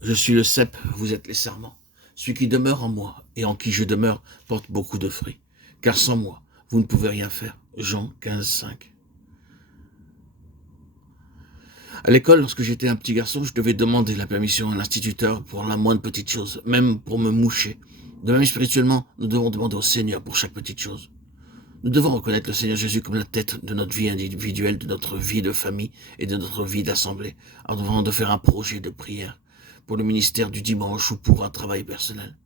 Je suis le cep, vous êtes les sarments. Celui qui demeure en moi et en qui je demeure porte beaucoup de fruits. Car sans moi, vous ne pouvez rien faire. Jean 15, 5. À l'école, lorsque j'étais un petit garçon, je devais demander la permission à l'instituteur pour la moindre petite chose, même pour me moucher. De même, spirituellement, nous devons demander au Seigneur pour chaque petite chose. Nous devons reconnaître le Seigneur Jésus comme la tête de notre vie individuelle, de notre vie de famille et de notre vie d'assemblée, avant de faire un projet de prière pour le ministère du dimanche ou pour un travail personnel.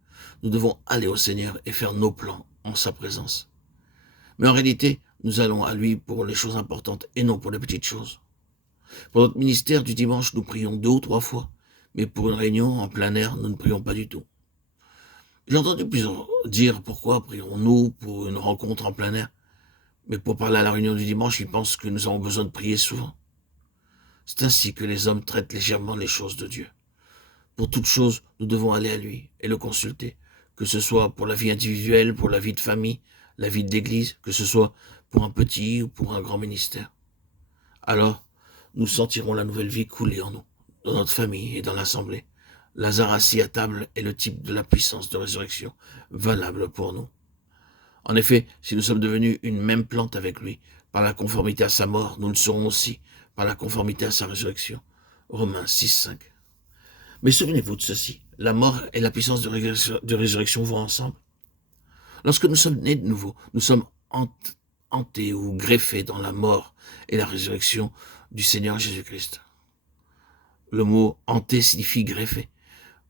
Nous devons aller au Seigneur et faire nos plans en sa présence. Mais en réalité, nous allons à lui pour les choses importantes et non pour les petites choses. Pour notre ministère du dimanche, nous prions 2 ou 3 fois, mais pour une réunion en plein air, nous ne prions pas du tout. J'ai entendu plusieurs dire pourquoi prions-nous pour une rencontre en plein air. Mais pour parler à la réunion du dimanche, ils pensent que nous avons besoin de prier souvent. C'est ainsi que les hommes traitent légèrement les choses de Dieu. Pour toute chose, nous devons aller à lui et le consulter, que ce soit pour la vie individuelle, pour la vie de famille, la vie de l'église, que ce soit pour un petit ou pour un grand ministère. Alors, nous sentirons la nouvelle vie couler en nous, dans notre famille et dans l'assemblée. Lazare assis à table est le type de la puissance de résurrection, valable pour nous. En effet, si nous sommes devenus une même plante avec lui, par la conformité à sa mort, nous le serons aussi, par la conformité à sa résurrection. Romains 6, 5. Mais souvenez-vous de ceci, la mort et la puissance de résurrection vont ensemble. Lorsque nous sommes nés de nouveau, nous sommes hantés ou greffés dans la mort et la résurrection du Seigneur Jésus-Christ. Le mot hanté signifie greffé.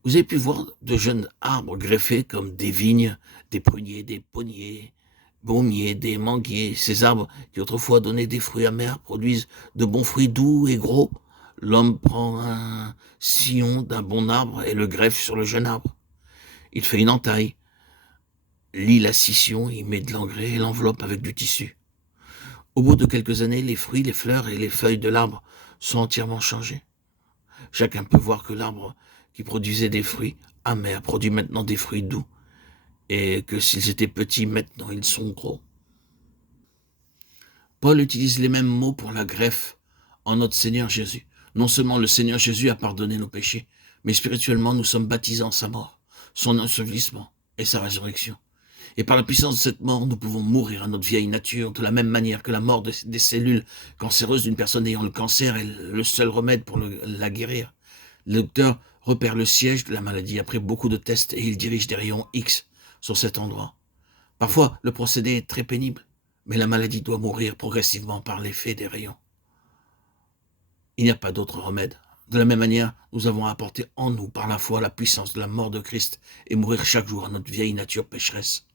Vous avez pu voir de jeunes arbres greffés comme des vignes, des pruniers, des pommiers, des manguiers. Ces arbres qui autrefois donnaient des fruits amers produisent de bons fruits doux et gros. L'homme prend un sillon d'un bon arbre et le greffe sur le jeune arbre. Il fait une entaille, lie la scission, y met de l'engrais et l'enveloppe avec du tissu. Au bout de quelques années, les fruits, les fleurs et les feuilles de l'arbre sont entièrement changés. Chacun peut voir que l'arbre qui produisait des fruits amers produit maintenant des fruits doux, et que s'ils étaient petits, maintenant ils sont gros. Paul utilise les mêmes mots pour la greffe en notre Seigneur Jésus. Non seulement le Seigneur Jésus a pardonné nos péchés, mais spirituellement nous sommes baptisés en sa mort, son ensevelissement et sa résurrection. Et par la puissance de cette mort, nous pouvons mourir à notre vieille nature de la même manière que la mort des cellules cancéreuses d'une personne ayant le cancer est le seul remède pour la guérir. Le docteur repère le siège de la maladie après beaucoup de tests et il dirige des rayons X sur cet endroit. Parfois, le procédé est très pénible, mais la maladie doit mourir progressivement par l'effet des rayons. Il n'y a pas d'autre remède. De la même manière, nous avons apporté en nous par la foi la puissance de la mort de Christ et mourir chaque jour à notre vieille nature pécheresse.